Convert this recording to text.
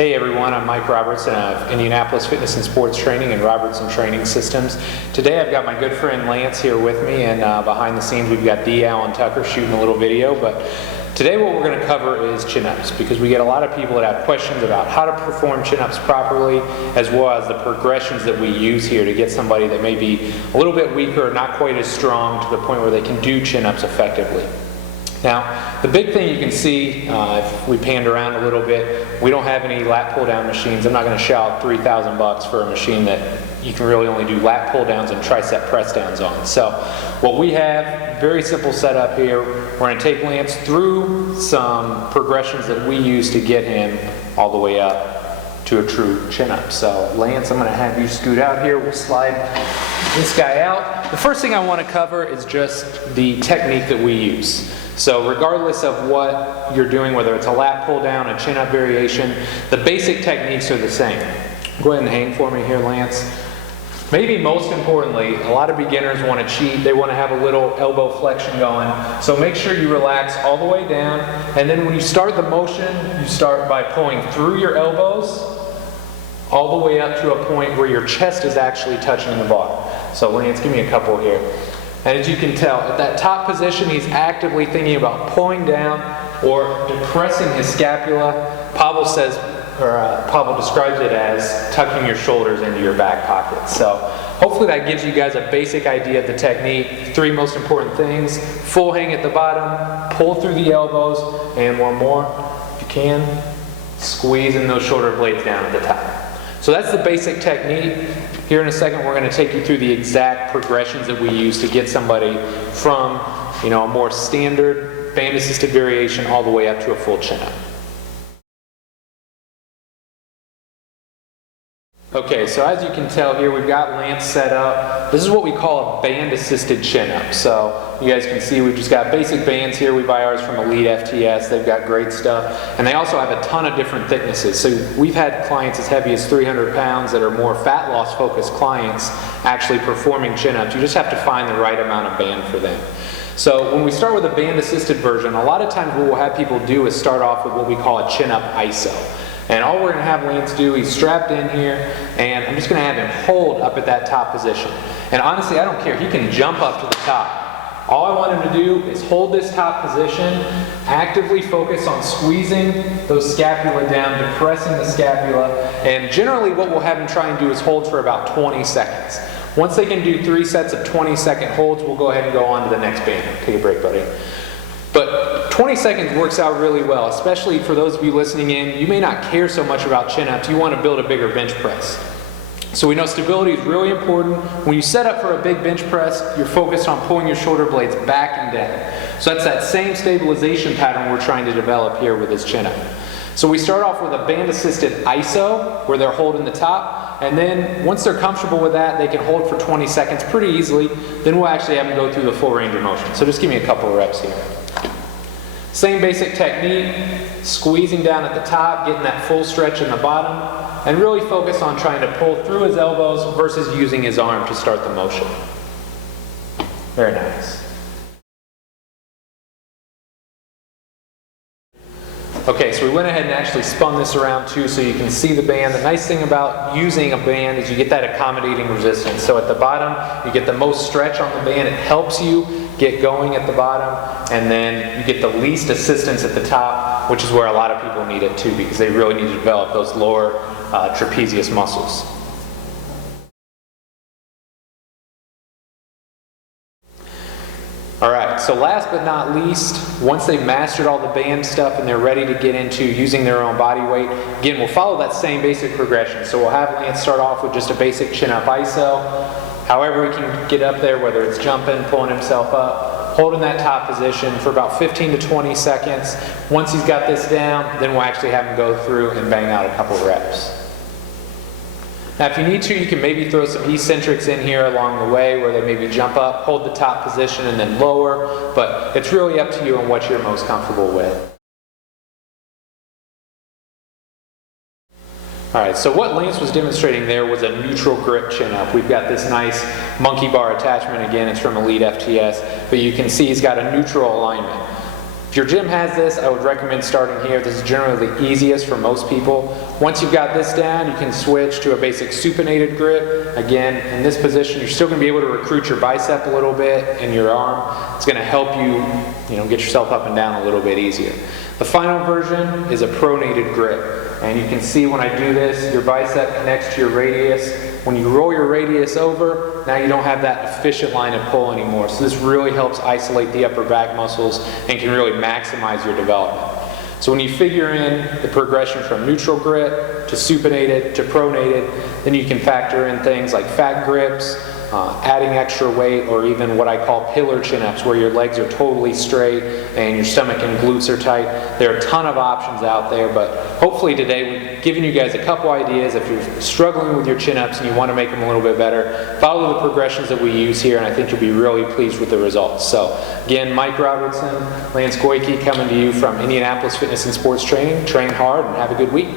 Hey everyone, I'm Mike Robertson of Indianapolis Fitness and Sports Training and Robertson Training Systems. Today I've got my good friend Lance here with me, and behind the scenes we've got D. Allen Tucker shooting a little video. But today what we're going to cover is chin-ups, because we get a lot of people that have questions about how to perform chin-ups properly, as well as the progressions that we use here to get somebody that may be a little bit weaker or not quite as strong to the point where they can do chin-ups effectively. Now, the big thing you can see, if we panned around a little bit, we don't have any lat pull-down machines. I'm not going to shell out $3,000 for a machine that you can really only do lat pull-downs and tricep press-downs on. So, what we have, very simple setup here. We're going to take Lance through some progressions that we use to get him all the way up to a true chin-up. So, Lance, I'm going to have you scoot out here. We'll slide this guy out. The first thing I want to cover is just the technique that we use. So regardless of what you're doing, whether it's a lat pull down, a chin up variation, the basic techniques are the same. Go ahead and hang for me here, Lance. Maybe most importantly, a lot of beginners want to cheat. They want to have a little elbow flexion going. So make sure you relax all the way down. And then when you start the motion, you start by pulling through your elbows all the way up to a point where your chest is actually touching the bar. So Lance, give me a couple here. And as you can tell, at that top position, he's actively thinking about pulling down or depressing his scapula. Pavel says, or Pavel describes it as tucking your shoulders into your back pocket. So hopefully that gives you guys a basic idea of the technique. Three most important things: full hang at the bottom, pull through the elbows, and one more, if you can, squeezing those shoulder blades down at the top. So that's the basic technique. Here in a second we're going to take you through the exact progressions that we use to get somebody from, a more standard band assisted variation all the way up to a full chin up. Okay, so as you can tell here, we've got Lance set up. This is what we call a band-assisted chin-up. So you guys can see we've just got basic bands here. We buy ours from Elite FTS. They've got great stuff. And they also have a ton of different thicknesses. So we've had clients as heavy as 300 pounds that are more fat loss-focused clients actually performing chin-ups. You just have to find the right amount of band for them. So when we start with a band-assisted version, a lot of times what we'll have people do is start off with what we call a chin-up ISO. And all we're going to have Lance do, he's strapped in here, and I'm just going to have him hold up at that top position. And honestly, I don't care. He can jump up to the top. All I want him to do is hold this top position, actively focus on squeezing those scapula down, depressing the scapula, and generally what we'll have him try and do is hold for about 20 seconds. Once they can do 3 sets of 20-second holds, we'll go ahead and go on to the next band. Take a break, buddy. But 20 seconds works out really well, especially for those of you listening in. You may not care so much about chin-ups. You want to build a bigger bench press. So we know stability is really important. When you set up for a big bench press, you're focused on pulling your shoulder blades back and down. So that's that same stabilization pattern we're trying to develop here with this chin-up. So we start off with a band-assisted ISO, where they're holding the top, and then once they're comfortable with that, they can hold for 20 seconds pretty easily. Then we'll actually have them go through the full range of motion. So just give me a couple of reps here. Same basic technique, squeezing down at the top, getting that full stretch in the bottom, and really focus on trying to pull through his elbows versus using his arm to start the motion. Very nice. Okay, so we went ahead and actually spun this around too so you can see the band. The nice thing about using a band is you get that accommodating resistance. So at the bottom, you get the most stretch on the band. It helps you get going at the bottom, and then you get the least assistance at the top, which is where a lot of people need it too, because they really need to develop those lower trapezius muscles. Alright, so last but not least, once they've mastered all the band stuff and they're ready to get into using their own body weight, again, we'll follow that same basic progression. So we'll have Lance start off with just a basic chin-up ISO. However he can get up there, whether it's jumping, pulling himself up, holding that top position for about 15 to 20 seconds. Once he's got this down, then we'll actually have him go through and bang out a couple reps. Now if you need to, you can maybe throw some eccentrics in here along the way where they maybe jump up, hold the top position, and then lower, but it's really up to you and what you're most comfortable with. Alright, so what Lance was demonstrating there was a neutral grip chin-up. We've got this nice monkey bar attachment. Again, it's from Elite FTS, but you can see he's got a neutral alignment. If your gym has this, I would recommend starting here. This is generally the easiest for most people. Once you've got this down, you can switch to a basic supinated grip. Again, in this position, you're still going to be able to recruit your bicep a little bit and your arm. It's going to help you, get yourself up and down a little bit easier. The final version is a pronated grip. And you can see when I do this, your bicep connects to your radius. When you roll your radius over, now you don't have that efficient line of pull anymore. So this really helps isolate the upper back muscles and can really maximize your development. So when you figure in the progression from neutral grip to supinated to pronated, then you can factor in things like fat grips, adding extra weight, or even what I call pillar chin-ups, where your legs are totally straight and your stomach and glutes are tight. There are a ton of options out there, but hopefully today we've given you guys a couple ideas. If you're struggling with your chin-ups and you want to make them a little bit better, follow the progressions that we use here, and I think you'll be really pleased with the results. So again, Mike Robertson, Lance Goyke coming to you from Indianapolis Fitness and Sports Training. Train hard and have a good week.